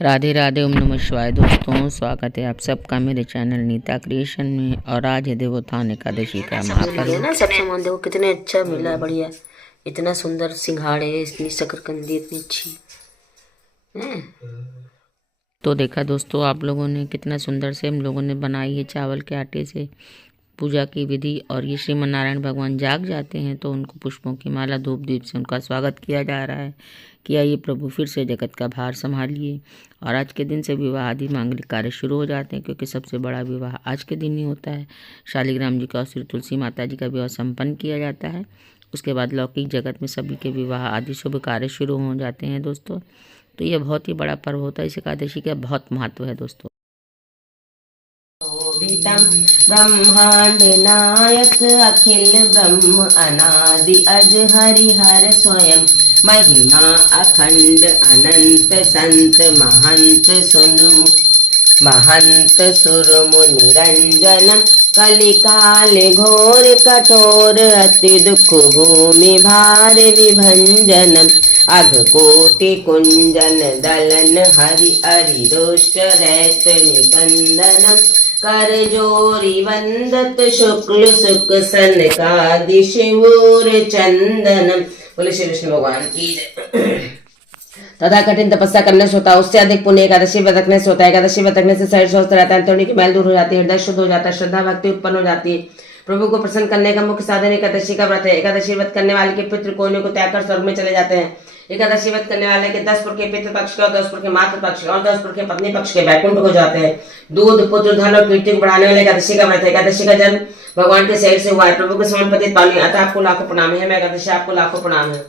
राधे राधे, ओम नमः शिवाय। दोस्तों, स्वागत है आप सबका मेरे चैनल नीता क्रिएशन में। और आज है देवोत्थान एकादशी का महापर्व ना। सब सामान देखो कितने अच्छा मिला है, बढ़िया। इतना सुंदर सिंघाड़े, इतनी शकरकंदी, इतनी अच्छी हैं। तो देखा दोस्तों, आप लोगों ने कितना सुंदर से हम लोगों ने बनाई है चावल के आटे से पूजा की विधि। और ये श्रीमन नारायण भगवान जाग जाते हैं तो उनको पुष्पों की माला धूप दीप से उनका स्वागत किया जा रहा है कि आइए प्रभु फिर से जगत का भार संभालिए। और आज के दिन से विवाह आदि मांगलिक कार्य शुरू हो जाते हैं, क्योंकि सबसे बड़ा विवाह आज के दिन ही होता है। शालिग्राम जी का और श्री तुलसी माता जी का विवाह संपन्न किया जाता है। उसके बाद लौकिक जगत में सभी के विवाह आदि शुभ कार्य शुरू हो जाते हैं दोस्तों। तो ये बहुत ही बड़ा पर्व होता है। इस एकादशी का बहुत महत्व है दोस्तों। ब्रह्मांड नायक अखिल ब्रह्म अनादि अज हरिहर स्वयं महिमा अखंड अनंत संत महंत सुन महंत सुर मुनि रंजन कलिकाल घोर कठोर अति दुख भूमि भार विभंजन अघ कोटि कुंजन दलन हरि हरि दुष्ट दैत निकंदन कर जोरी वंदत शुक्ल सुख सनकादि शिवोर चंदनम। बोले श्री विष्णु भगवान की जय। तथा कठिन तपस्या करने से होता है, उससे अधिक पुण्य एकादशी व्रत रखने से होता है। एकादशी व्रत रखने से शरीर स्वस्थ रहता है, अंतड़ियों की मैल दूर हो जाती है, हृदय शुद्ध हो जाता है, श्रद्धा भक्ति उत्पन्न हो जाती है। प्रभु को प्रसन्न करने का मुख्य साधन एकादशी का व्रत है। एकादशी व्रत करने वाले के पितृ कोने को त्याग कर स्वर्ग में चले जाते हैं। एकादशी व्रत करने वाले के 10 पुर के पितृ पक्ष के और 10 पुर के मातृ पक्ष के और 10 पुर के पत्नी पक्ष के वैकुंठ को जाते हैं। दूध पुत्र धन और कीर्ति को बढ़ाने वाले एकादशी का व्रत है। एकादशी का जन्म भगवान के शरीर से हुआ है। प्रभु के समान पतित पानी, अतः आपको लाखों प्रणाम है। मैं एकादशी आपको लाखों प्रणाम है।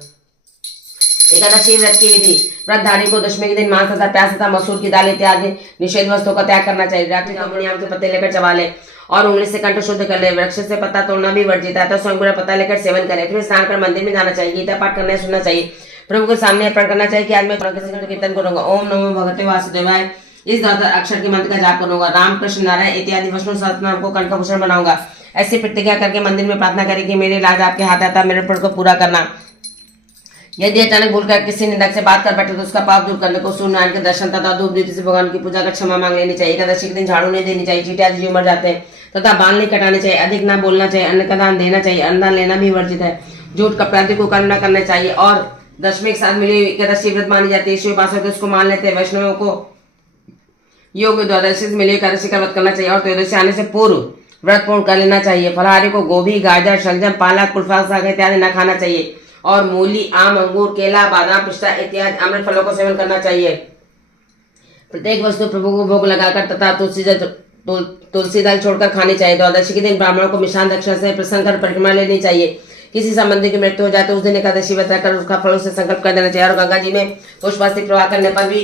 एकादशी व्रत की विधि। व्रतधारी को दशमी के दिन मांस तथा प्याज तथा मसूर की दाल इत्यादि निषेध वस्तुओं का त्याग करना चाहिए। रात्रि का आम के पत्ते लेकर चबा ले और उंगली से कंठ शुद्ध कर ले। वृक्ष से पत्ता तोड़ना भी वर्जित है, तो स्वयं पूरा पत्ता लेकर सेवन करे। फिर स्नान कर मंदिर में जाना चाहिए, गीता पाठ करना सुनना चाहिए। प्रभु के सामने अर्पण करना चाहिए कि आज मैं कीर्तन करूंगा। ओम नमो भगवते वासुदेवाय, इस 10 अक्षर के मंत्र का जाप करूंगा। राम कृष्ण नारायण इत्यादि विष्णु सहस्रनाम को कंठभूषण बनाऊंगा। ऐसी प्रतिज्ञा करके मंदिर में प्रार्थना करें कि मेरे लाज आपके हाथ आता, मेरे प्रण को पूरा करना। यदि अचानक भूलकर किसी निंदक से बात कर बैठे तो उसका पाप दूर करने को सूर्य नारायण के दर्शन तथा धूप दीप से भगवान की पूजा कर क्षमा मांग लेनी चाहिए। एकादशी के दिन झाड़ू नहीं देनी चाहिए, चींटी आदि जीव मर जाते हैं, तथा बाल नहीं कटाने चाहिए। अधिक ना बोलना चाहिए, अन्न का दान देना चाहिए, अन्नदान लेना भी वर्जित है। झूठ कपड़ादी को कर्म न करना चाहिए। और दशमी के साथ मिली एकादशी व्रत मानी जाती है। शिव उपासक उसको मान लेते हैं। वैष्णवों को योग द्वादशी से मिली एकादशी का व्रत करना चाहिए और त्रयोदशी आने से पूर्व व्रत पूर्ण कर लेना चाहिए। फलाहारी को गोभी, गाजर, शलजम, पालक, कुल्फा, साग इत्यादि न खाना चाहिए। और मूली, आम, अंगूर, केला, बादाम, पिस्ता इत्यादि अमृत फलों को सेवन करना चाहिए। प्रत्येक वस्तु प्रभु को भोग लगाकर तथा तुलसी दल छोड़कर खानी चाहिए। द्वादशी के दिन ब्राह्मणों को मिष्ठान दक्षिणा से प्रसन्न कर परिक्रमा लेनी चाहिए। किसी संबंधी की मृत्यु हो जाए तो उस दिन एकादशी व्रत कर उसका फलों से संकल्प कर देना चाहिए। और गंगा जी में पुष्पास्ति प्रवाह करने पर भी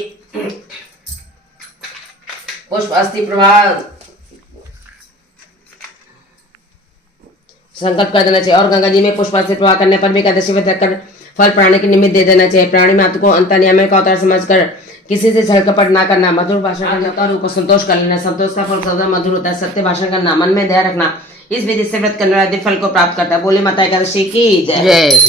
संकल्प कर देना चाहिए। और गंगा जी में पुष्पास्ति प्रवाह करने पर भी एकादशी व्रत कर फल प्राणी के निमित्त दे देना चाहिए। प्राणी मात्र को अंतर्यामी का अवतार समझकर किसी से छल कपट ना करना, मधुर भाषण करना और रूप संतोष कर लेना। संतोष का फल सदा मधुर होता है। सत्य भाषण करना, मन में दया रखना, इस विधि से व्रत करने वाले फल को प्राप्त करता है। बोले माता एकादशी की जय।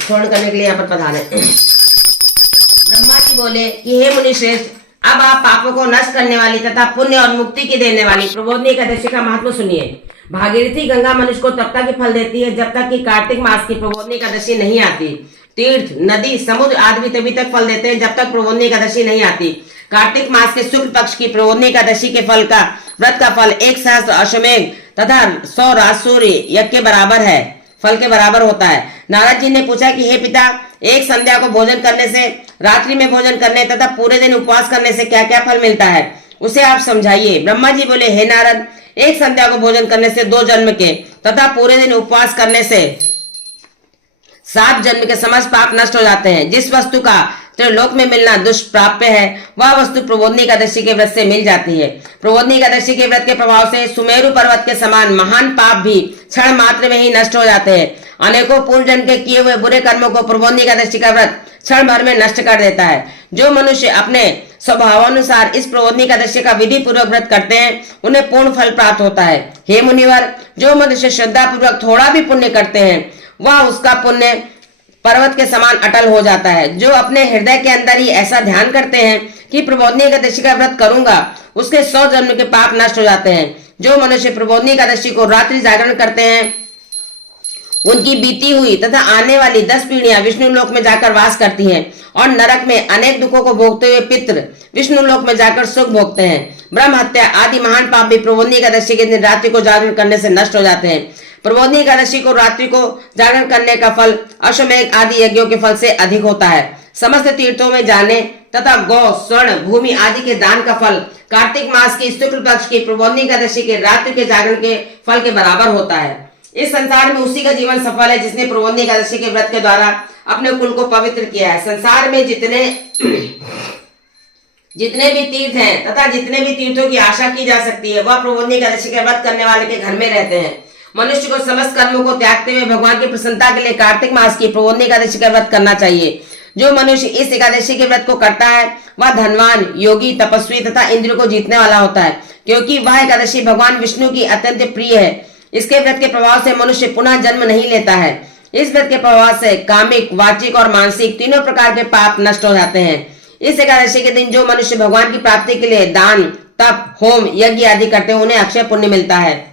स्वर्ण करने के लिए यहाँ पर पधारे। ब्रह्मा जी बोले कि हे मुनि श्रेष्ठ, अब आप पापों को नष्ट करने वाली तथा पुण्य और मुक्ति की देने वाली प्रबोधिनी एकादशी का महत्व सुनिए। भागीरथी गंगा मनुष्य को तब तक ही फल देती है जब तक कि कार्तिक मास की प्रबोधिनी एकादशी नहीं आती। तीर्थ, नदी, समुद्र आदि तभी तक फल देते हैं जब तक प्रबोधिनी एकादशी नहीं आती। कार्तिक मास के शुक्ल पक्ष की प्रबोधिनी एकादशी के फल का व्रत का फल 1 सहस्त्र अश्वमेघ तथा 100 राजसूर्य यज्ञ के बराबर है, फल के बराबर होता है। नारद जी ने पूछा कि हे पिता, एक संध्या को भोजन करने से, रात्रि में भोजन करने तथा पूरे दिन उपवास करने से क्या क्या फल मिलता है, उसे आप समझाइए। ब्रह्मा जी बोले, हे नारद, एक संध्या को भोजन करने से 2 जन्म के तथा पूरे दिन उपवास करने से 7 जन्म के समस्त पाप नष्ट हो जाते हैं। जिस वस्तु का त्रिलोक में मिलना दुष्प्राप्य है, वह वस्तु प्रबोधिनी एकादशी के व्रत से मिल जाती है। प्रबोधिनी एकादशी के व्रत के प्रभाव से सुमेरु पर्वत के समान महान पाप भी क्षण मात्र में ही नष्ट हो जाते हैं। अनेकों पूर्व जन्म के किए हुए बुरे कर्मों को प्रबोधिनी एकादशी का व्रत क्षण भर में नष्ट कर देता है। जो मनुष्य अपने स्वभावानुसार इस प्रबोधनी एकादशी का विधि पूर्वक व्रत करते हैं उन्हें पूर्ण फल प्राप्त होता है। हे मुनिवर, जो मनुष्य श्रद्धा पूर्वक थोड़ा भी पुण्य करते हैं वह उसका पुण्य पर्वत के समान अटल हो जाता है। जो अपने हृदय के अंदर ही ऐसा ध्यान करते हैं कि प्रबोधनी एकादशी का व्रत करूंगा, उसके 100 जन्म के पाप नष्ट हो जाते हैं। जो मनुष्य प्रबोधनी एकादशी को रात्रि जागरण करते हैं उनकी बीती हुई तथा आने वाली 10 पीढ़ियां विष्णु लोक में जाकर वास करती हैं और नरक में अनेक दुखों को भोगते हुए पितृ विष्णु लोक में जाकर सुख भोगते हैं। ब्रह्म हत्या आदि महान पाप भी प्रबोधनी एकादशी के दिन रात्रि को जागरण करने से नष्ट हो जाते हैं। प्रबोधनी एकादशी को रात्रि को जागरण करने का फल अश्वमेध आदि यज्ञों के फल से अधिक होता है। समस्त तीर्थों में जाने तथा गौ स्वर्ण भूमि आदि के दान का फल कार्तिक मास की शुक्ल पक्ष की प्रबोधनी एकादशी के रात्रि के जागरण के फल के बराबर होता है। इस संसार में उसी का जीवन सफल है जिसने प्रबोधनी एकादशी के व्रत के द्वारा अपने कुल को पवित्र किया है। संसार में जितने भी तीर्थ हैं तथा जितने भी तीर्थों की आशा की जा सकती है वह प्रबोधनी एकादशी के व्रत करने वाले के घर में रहते हैं। मनुष्य को समस्त कर्मों को त्यागते हुए भगवान की प्रसन्नता के लिए कार्तिक मास की प्रबोधनी एकादशी का व्रत करना चाहिए। जो मनुष्य इस एकादशी के व्रत को करता है वह धनवान, योगी, तपस्वी तथा इंद्रियों को जीतने वाला होता है, क्योंकि वह एकादशी भगवान विष्णु की अत्यंत प्रिय है। इसके व्रत के प्रभाव से मनुष्य पुनः जन्म नहीं लेता है। इस व्रत के प्रभाव से कामिक, वाचिक और मानसिक तीनों प्रकार के पाप नष्ट हो जाते हैं। इस एकादशी के दिन जो मनुष्य भगवान की प्राप्ति के लिए दान, तप, होम, यज्ञ आदि करते हैं उन्हें अक्षय पुण्य मिलता है।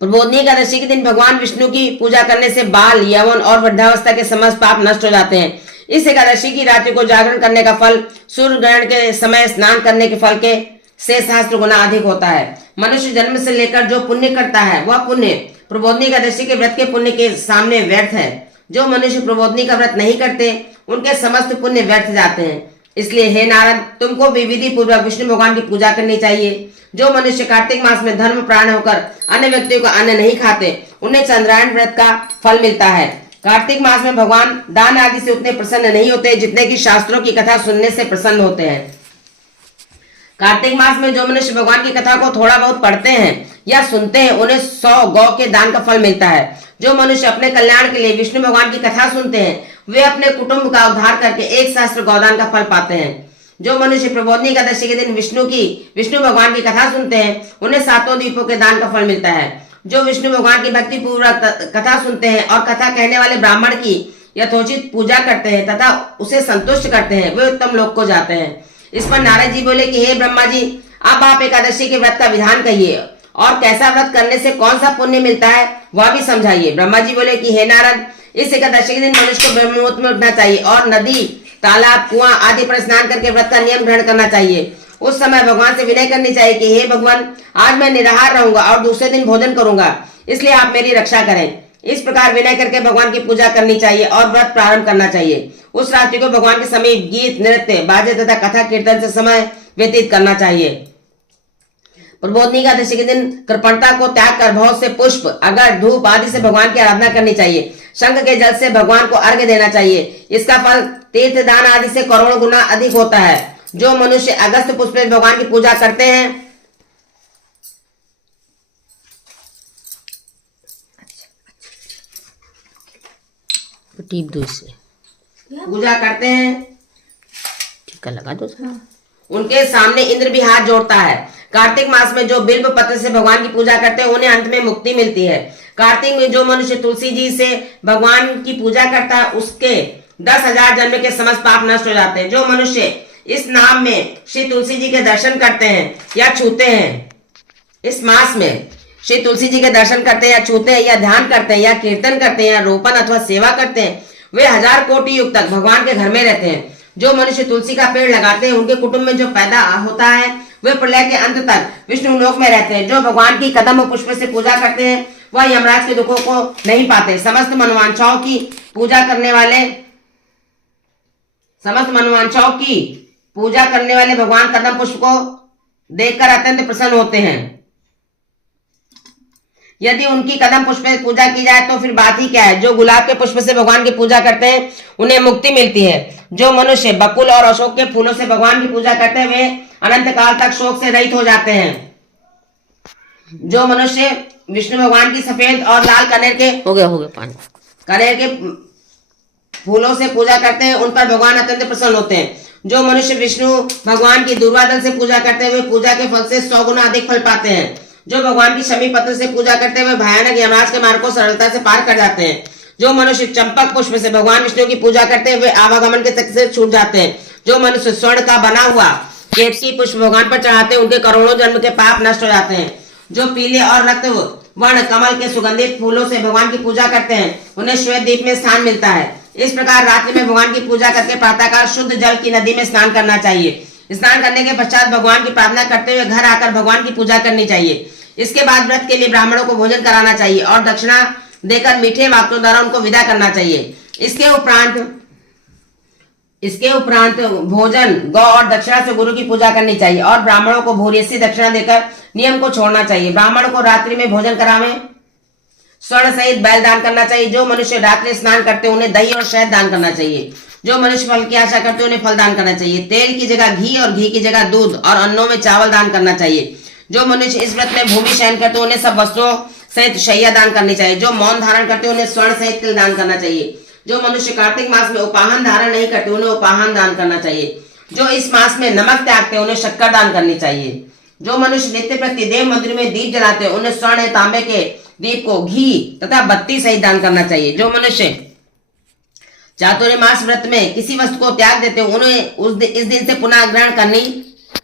प्रबोधनी एकादशी के दिन भगवान विष्णु की पूजा करने से बाल, यौवन और वृद्धावस्था के समस्त पाप नष्ट हो जाते हैं। इस एकादशी की रात्रि को जागरण करने का फल सूर्य ग्रहण के समय स्नान करने के फल के से सहस्त्र गुना अधिक होता है। मनुष्य जन्म से लेकर जो पुण्य करता है वह पुण्य प्रबोधनी एकादशी के व्रत के पुण्य के सामने व्यर्थ है। जो मनुष्य प्रबोधनी का व्रत नहीं करते उनके समस्त पुण्य व्यर्थ जाते हैं। इसलिए हे नारद, तुमको विधि पूर्वक विष्णु भगवान की पूजा करनी चाहिए। जो मनुष्य कार्तिक मास में धर्म प्राण होकर अन्य व्यक्तियों का अन्न नहीं खाते उन्हें चंद्रायण व्रत का फल मिलता है। कार्तिक मास में भगवान दान आदि से उतने प्रसन्न नहीं होते जितने की शास्त्रों की कथा सुनने से प्रसन्न होते हैं। कार्तिक मास में जो मनुष्य भगवान की कथा को थोड़ा बहुत पढ़ते हैं या सुनते हैं उन्हें 100 गौ के दान का फल मिलता है। जो मनुष्य अपने कल्याण के लिए विष्णु भगवान की कथा सुनते हैं वे अपने कुटुंब का उद्धार करके 1 सहस्त्र गौदान का फल पाते हैं। जो मनुष्य प्रबोधनी एकादशी के दिन विष्णु भगवान की कथा सुनते हैं उन्हें 7 द्वीपों के दान का फल मिलता है। जो विष्णु भगवान की भक्ति पूर्वक कथा सुनते हैं और कथा कहने वाले ब्राह्मण की यथोचित पूजा करते हैं तथा उसे संतुष्ट करते हैं वे उत्तम लोक को जाते हैं। इस पर नारद जी बोले कि हे ब्रह्मा जी, अब आप एकादशी के व्रत का विधान कहिए और कैसा व्रत करने से कौन सा पुण्य मिलता है वह भी समझाइए। ब्रह्मा जी बोले कि हे नारद, इस एकादशी के दिन मनुष्य को ब्रह्म मुहूर्त में उठना चाहिए और नदी, तालाब, कुआं आदि पर स्नान करके व्रत का नियम ग्रहण करना चाहिए। उस समय भगवान से विनय करनी चाहिए कि हे भगवान, आज मैं निराहार रहूंगा और दूसरे दिन भोजन करूंगा, इसलिए आप मेरी रक्षा करें। इस प्रकार विनय करके भगवान की पूजा करनी चाहिए और व्रत प्रारंभ करना चाहिए। उस रात्रि को भगवान के समीप गीत, नृत्य, बाजे तथा कथा कीर्तन से समय व्यतीत करना चाहिए। प्रबोधनी एकादशी के दिन कृपणता को त्याग कर बहुत से पुष्प, अगर, धूप आदि से भगवान की आराधना करनी चाहिए। शंख के जल से भगवान को अर्घ्य देना चाहिए। इसका फल तीर्थ दान आदि से करोड़ों गुना अधिक होता है। जो मनुष्य अगस्त पुष्प से भगवान की पूजा करते हैं टीप दो इससे पूजा करते हैं टीका लगा दो। उनके सामने इंद्र भी हाथ जोड़ता है। कार्तिक मास में जो बिल्व पत्र से भगवान की पूजा करते हैं उन्हें अंत में मुक्ति मिलती है। कार्तिक में जो मनुष्य तुलसी जी से भगवान की पूजा करता है उसके 10,000 जन्म के समस्त पाप नष्ट हो जाते हैं। जो मनुष्य इस नाम में श्री तुलसी जी के दर्शन करते हैं या छूते हैं, इस मास में श्री तुलसी जी के दर्शन करते हैं या छूते हैं या ध्यान करते हैं या कीर्तन करते हैं या रोपण अथवा सेवा करते हैं, वे 1000 कोटि युग तक भगवान के घर में रहते हैं। जो मनुष्य तुलसी का पेड़ लगाते हैं उनके कुटुंब में जो पैदा होता है वे प्रलय के अंत तक विष्णु लोक में रहते हैं। जो भगवान की कदम और पुष्प से पूजा करते हैं वह यमराज के दुखों को नहीं पाते। समस्त मनोवांछाओं की पूजा करने वाले भगवान कदम पुष्प को देखकर अत्यंत प्रसन्न होते हैं। यदि उनकी कदम पुष्प से पूजा की जाए तो फिर बात ही क्या है। जो गुलाब के पुष्प से भगवान की पूजा करते हैं उन्हें मुक्ति मिलती है। जो मनुष्य बकुल और अशोक के फूलों से भगवान की पूजा करते हैं वे अनंत काल तक शोक से रहित हो जाते हैं। जो मनुष्य विष्णु भगवान की सफेद और लाल कनेर के फूलों से पूजा करते हैं उन पर भगवान अत्यंत प्रसन्न होते हैं। जो मनुष्य विष्णु भगवान की दूर्वादल से पूजा करते हुए पूजा के फल से 100 गुना अधिक फल पाते हैं। जो भगवान की शमी पत्र से पूजा करते हुए भयानक यमराज के मार्ग को सरलता से पार कर जाते हैं। जो मनुष्य चंपक पुष्प से भगवान विष्णु की पूजा करते हुए आवागमन के तक से छूट जाते हैं। जो मनुष्य स्वर्ण का बना हुआ केतकी पुष्प भगवान पर चढ़ाते हैं उनके करोड़ों जन्म के पाप नष्ट हो जाते हैं। जो पीले और रक्त वर्ण कमल के सुगंधित फूलों से भगवान की पूजा करते हैं उन्हें श्वेत द्वीप में स्थान मिलता है। इस प्रकार रात्रि में भगवान की पूजा करके प्रातःकाल शुद्ध जल की नदी में स्नान करना चाहिए। स्नान करने के पश्चात भगवान की प्रार्थना करते हुए घर आकर भगवान की पूजा करनी चाहिए। इसके बाद व्रत के लिए ब्राह्मणों को भोजन कराना चाहिए और दक्षिणा देकर मीठे वाक्यों द्वारा उनको विदा करना चाहिए। इसके उपरांत भोजन गौ और दक्षिणा से गुरु की पूजा करनी चाहिए और ब्राह्मणों को भूरियसी दक्षिणा देकर नियम को छोड़ना चाहिए। ब्राह्मण को रात्रि में भोजन करावे स्वर्ण सहित बैल दान करना चाहिए। जो मनुष्य रात्रि स्नान करते उन्हें दही और शहद दान करना चाहिए। जो मनुष्य फल की आशा करते उन्हें फल दान करना चाहिए। तेल की जगह घी और घी की जगह दूध और अन्नों में चावल दान करना चाहिए। जो मनुष्य इस व्रत में भूमि शयन करते उन्हें सब वस्त्रों सहित शैया दान करनी चाहिए। जो मौन धारण करते उन्हें स्वर्ण सहित तिल दान करना चाहिए। जो मनुष्य कार्तिक मास में उपाहन धारण नहीं करते उन्हें उपाहन दान करना चाहिए। जो इस मास में नमक त्यागते उन्हें शक्कर दान करनी चाहिए। जो मनुष्य नित्य प्रति देव मंदिर में दीप जलाते उन्हें स्वर्ण या तांबे के दीप को घी तथा बत्ती सहित दान करना चाहिए। जो मनुष्य चातुर्मास व्रत में किसी वस्तु को त्याग देते उन्हें इस दिन से पुनः ग्रहण करनी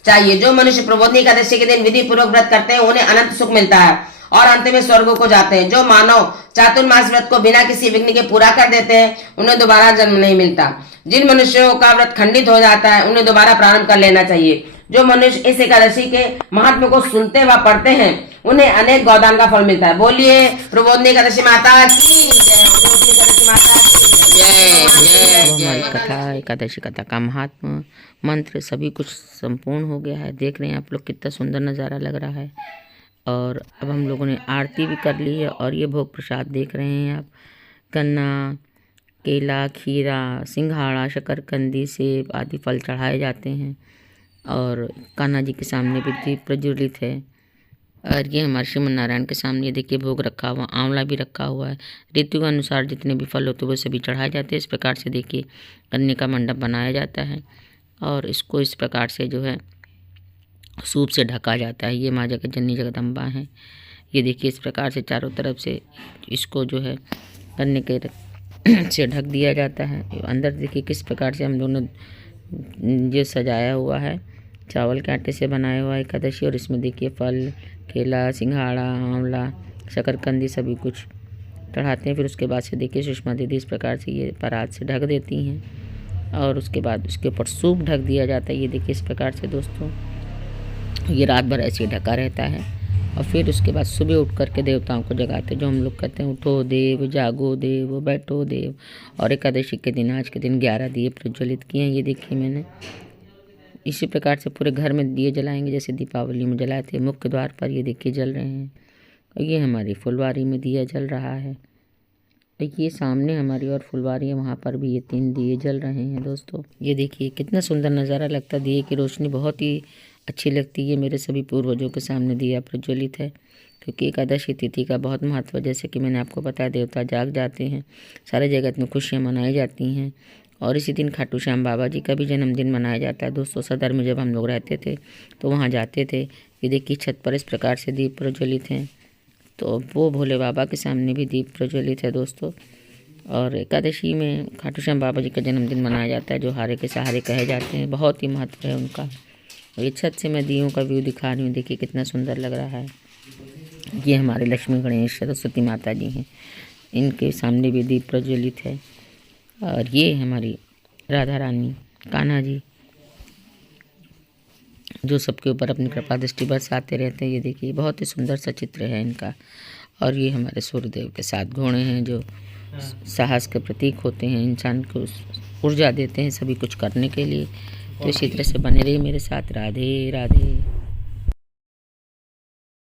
चाहिए। जो मनुष्य प्रबोधनी एकादशी के दिन विधि पूर्वक व्रत करते हैं उन्हें अनंत सुख मिलता है और अंत में स्वर्ग को जाते हैं। जो मानव चातुर्मास व्रत को बिना किसी विघ्न के पूरा कर देते हैं उन्हें दोबारा जन्म नहीं मिलता। जिन मनुष्यों का व्रत खंडित हो जाता है उन्हें दोबारा प्रारंभ कर लेना चाहिए। जो मनुष्य इस एकादशी के महत्व को सुनते व पढ़ते हैं उन्हें अनेक गौदान का फल मिलता है। बोलिए प्रबोधनी एकादशी माता की जय। एकादशी माता की जय। हमारी कथा एकादशी कथा का महात्मा मंत्र सभी कुछ संपूर्ण हो गया है। देख रहे हैं आप लोग कितना सुंदर नज़ारा लग रहा है। और अब हम लोगों ने आरती भी कर ली है और ये भोग प्रसाद देख रहे हैं आप। गन्ना, केला, खीरा, सिंघाड़ा, शकरकंदी, सेब आदि फल चढ़ाए जाते हैं और कान्हा जी के सामने भी दीप प्रज्वलित है। और ये हमारे श्रीमन नारायण के सामने देखिए भोग रखा हुआ, आंवला भी रखा हुआ है। ऋतु के अनुसार जितने भी फल होते हैं वो सभी चढ़ाए जाते हैं। इस प्रकार से देखिए कन्या का मंडप बनाया जाता है और इसको इस प्रकार से जो है सूप से ढका जाता है। ये माँ जननी जगदम्बा हैं। ये देखिए इस प्रकार से चारों तरफ से इसको जो है कन्या के से ढक दिया जाता है। अंदर देखिए किस प्रकार से हम दोनों जो सजाया हुआ है चावल के आटे से बनाया हुआ एकादशी। और इसमें देखिए फल, केला, सिंघाड़ा, आंवला, शकरकंदी सभी कुछ चढ़ाते हैं। फिर उसके बाद से देखिए सुषमा दीदी इस प्रकार से ये परात से ढक देती हैं और उसके बाद उसके ऊपर सूप ढक दिया जाता है। ये देखिए इस प्रकार से दोस्तों ये रात भर ऐसे ही ढका रहता है। और फिर उसके बाद सुबह उठ करके देवताओं को जगाते हैं, जो हम लोग कहते हैं उठो देव, जागो देव, बैठो देव। और एकादशी के दिन आज के दिन 11 दिए प्रज्वलित किए हैं। ये देखिए मैंने इसी प्रकार से पूरे घर में दिए जलाएंगे जैसे दीपावली में जलाए थे। मुख्य द्वार पर ये देखिए जल रहे हैं और ये हमारी फुलवारी में दिया जल रहा है। ये सामने हमारी और फुलवारी है, वहाँ पर भी ये 3 दिए जल रहे हैं दोस्तों। ये देखिए कितना सुंदर नज़ारा लगता है। दिए की रोशनी बहुत ही अच्छी लगती है। मेरे सभी पूर्वजों के सामने दिया प्रज्वलित है क्योंकि एकादशी तिथि का बहुत महत्व है। जैसे कि मैंने आपको बताया देवता जाग जाते हैं, सारे जगत में खुशियाँ मनाई जाती हैं। और इसी दिन खाटू श्याम बाबा जी का भी जन्मदिन मनाया जाता है दोस्तों। सदर में जब हम लोग रहते थे तो वहाँ जाते थे। ये देखिए छत पर इस प्रकार से दीप प्रज्वलित हैं, तो वो भोले बाबा के सामने भी दीप प्रज्वलित है दोस्तों। और एकादशी में खाटू श्याम बाबा जी का जन्मदिन मनाया जाता है, जो हारे के सहारे कहे जाते हैं। बहुत ही महत्व है उनका। और ये छत से मैं दियों का व्यू दिखा रही हूँ, देखिए कितना सुंदर लग रहा है। ये हमारे लक्ष्मी गणेश सरस्वती माता जी हैं, इनके सामने भी दीप प्रज्वलित है। और ये हमारी राधा रानी कान्हा जी जो सबके ऊपर अपनी कृपा दृष्टि बरसाते रहते हैं। ये देखिए बहुत ही सुंदर सा चित्र है इनका। और ये हमारे सूर्यदेव के 7 घोड़े हैं जो साहस के प्रतीक होते हैं, इंसान को ऊर्जा देते हैं सभी कुछ करने के लिए। तो इसी तरह से बने रहिए मेरे साथ। राधे राधे।